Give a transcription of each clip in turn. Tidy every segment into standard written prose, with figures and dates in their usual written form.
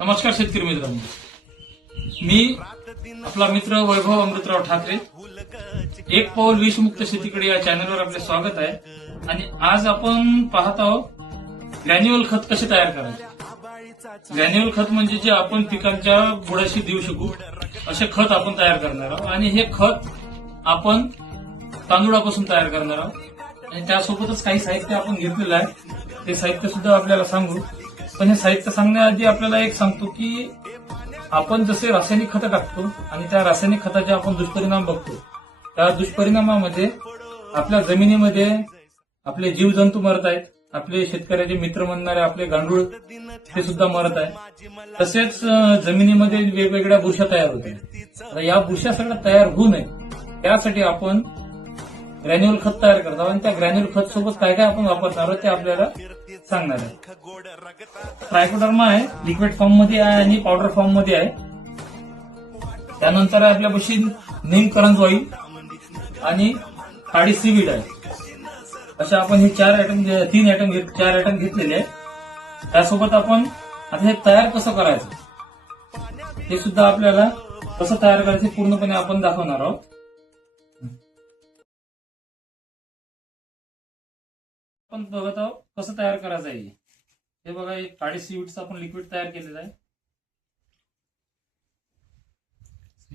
नमस्कार शेतकरी मित्रांनो, मी आपला मित्र वैभव अमृतराव ठाकरे. एक पाऊल विषमुक्त शेतीकडे या चॅनलवर आपले स्वागत आहे. आणि आज आपण पाहत आहोत ग्रॅन्युअल खत कसे तयार करायचे. ग्रॅन्युअल खत म्हणजे जे आपण पिकांच्या बुडाशी देऊ शकू असे खत आपण तयार करणार आहोत. आणि हे खत आपण तांदूळापासून तयार करणार आहोत. आणि त्यासोबतच काही साहित्य आपण घेतलेलं आहे, ते साहित्य सुद्धा आपल्याला सांगू. पण हे साहित्य सांगण्याआधी आपल्याला एक सांगतो की आपण जसे रासायनिक खतं टाकतो आणि त्या रासायनिक खताचे आपण दुष्परिणाम बघतो, त्या दुष्परिणामामध्ये आपल्या जमिनीमध्ये आपले जीवजंतू मरत आहेत, आपले शेतकऱ्याचे मित्र म्हणणारे आपले गांडूळ ते सुद्धा मरत आहे. तसेच जमिनीमध्ये वेगवेगळ्या बुरशा तयार होत आहेत. या बुरशा सगळ्या तयार होऊ नये त्यासाठी आपण ग्रॅन्युअल खत तयार करतो. आणि त्या ग्रॅन्युअल खत सोबत काय काय आपण वापरणार आहोत ते आपल्याला सांगणार आहे. ट्रायकोडर्मा आहे, लिक्विड फॉर्म मध्ये आहे आणि पावडर फॉर्म मध्ये आहे. त्यानंतर आपल्यापाशी नीम करंज ऑइल आणि काळी सीवीड आहे. अशा आपण हे चार आयटम घेतलेले आहे. त्यासोबत आपण आता हे तयार कसं करायचं हे सुद्धा आपल्याला कसं तयार करायचं पूर्णपणे आपण दाखवणार आहोत. आपण बघत आहोत कसं तयार करायचं आहे. हे बघा, एक काळी सीवीडचं आपण लिक्विड तयार केलेलं आहे.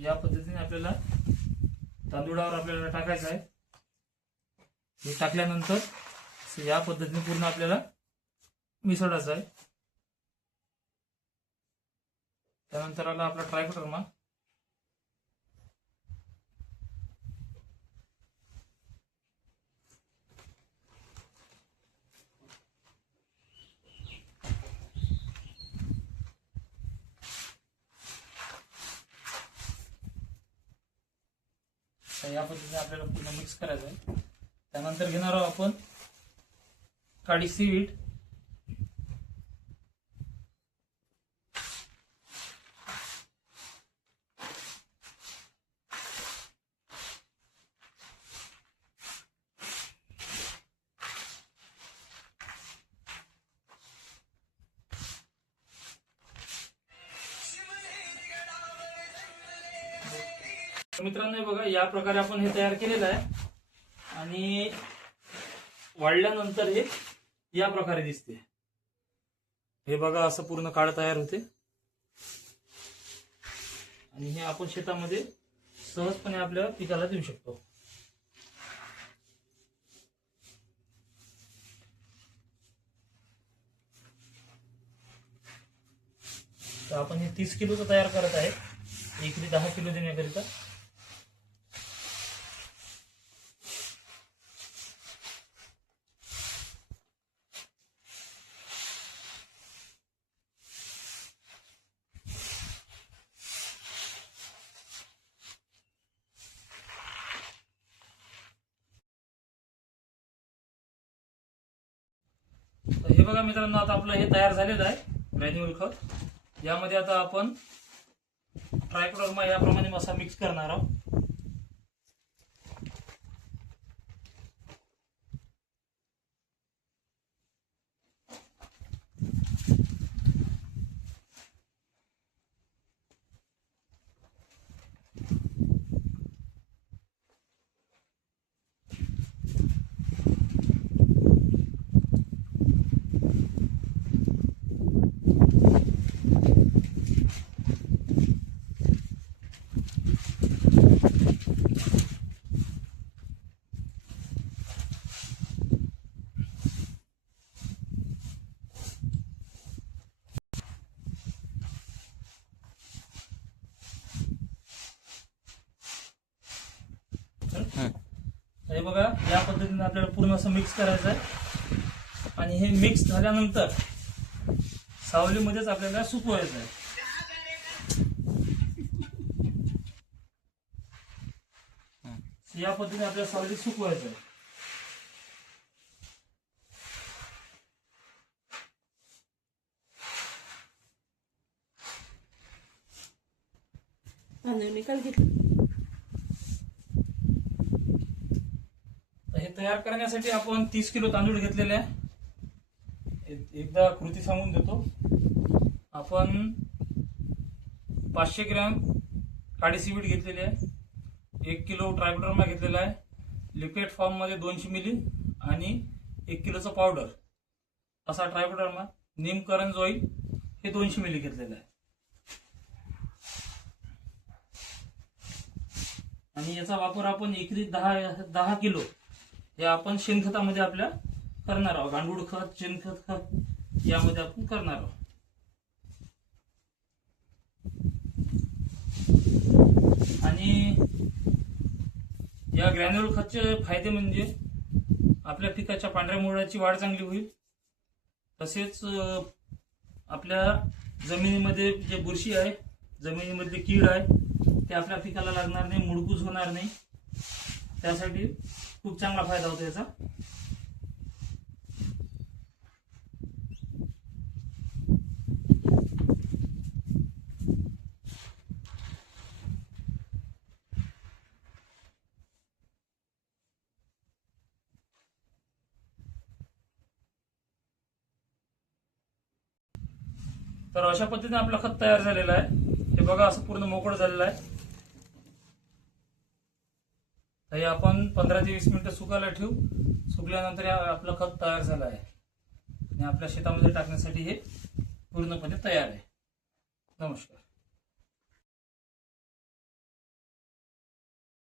या पद्धतीने आपल्याला तांदूळावर आपल्याला टाकायचं आहे. हे टाकल्यानंतर या पद्धतीने पूर्ण आपल्याला मिसळायचं आहे. त्यानंतर आला आपला ट्रायकोडर्मा. या पद्धतीने आपल्याला पूर्ण मिक्स करायचं आहे. त्यानंतर घेणार आहोत आपण काळी सीवीड. मित्रांनो, बघा, या प्रकारे आपण हे तयार केलेलं आहे. आणि वाढल्यानंतर हे या प्रकारे दिसते. हे बघा, असं पूर्ण काळं तयार होते. आणि हे आपण शेतामध्ये सहजपणे आपल्या पिकाला देऊ शकतो. तर आपण हे 30 किलोचं तयार करत आहे, एकरी 10 किलो देण्याकरिता. तर हे बघा मित्रांनो, आता आपलं हे तयार झालेलं आहे ग्रॅन्युअल खत. यामध्ये आता आपण ट्रायकोडर्मा याप्रमाणे मसा मिक्स करणार आहोत. हे बघा, या पद्धतीने आपल्याला पूर्ण असं मिक्स करायचं आहे. आणि हे मिक्स झाल्यानंतर सावलीमध्येच आपल्याला सुकवायचं आहे. या पद्धतीने आपल्याला सावलीत सुकवायचं आहे. निकाल घेतला. हे तयार करण्यासाठी आपण 30 किलो तांदूळ घेतलेले आहे. एकदा कृती सांगून देतो. आपण 500 ग्रॅम काळी सीवीड घेतलेली आहे, 1 किलो ट्रायकोडर्मा घेतलेला आहे, लिक्विड फॉर्म मध्ये 200 मिली आणि 1 किलोचं पावडर असा ट्रायकोडर्मा, नीमकरंज ऑइल हे 200 मिली घेतलेलं आहे. आणि याचा वापर आपण एकरी 10 किलो हे आपण शेणखतामध्ये आपल्या करणार आहोत. गांडूळ खत, शेणखत खत यामध्ये आपण करणार आहोत. आणि या ग्रॅन्युअल खतचे फायदे म्हणजे आपल्या पिकाच्या पांढऱ्या मुळाची वाढ चांगली होईल, तसेच आपल्या जमिनीमध्ये जे बुरशी आहे, जमिनीमध्ये कीड आहे ते आपल्या पिकाला लागणार नाही, मुळकूज होणार नाही, त्यासाठी खूप चांगला फायदा होतो याचा. तर अशा पद्धतीने आपलं खत तयार झालेलं आहे. हे बघा असं पूर्ण मोकळं झालेलं आहे. हे आपण 15 ते 20 मिनिटं सुकायला ठेवू. सुकल्यानंतर आपलं खत तयार झालं आहे आणि आपल्या शेतामध्ये टाकण्यासाठी हे पूर्णपणे तयार आहे. नमस्कार.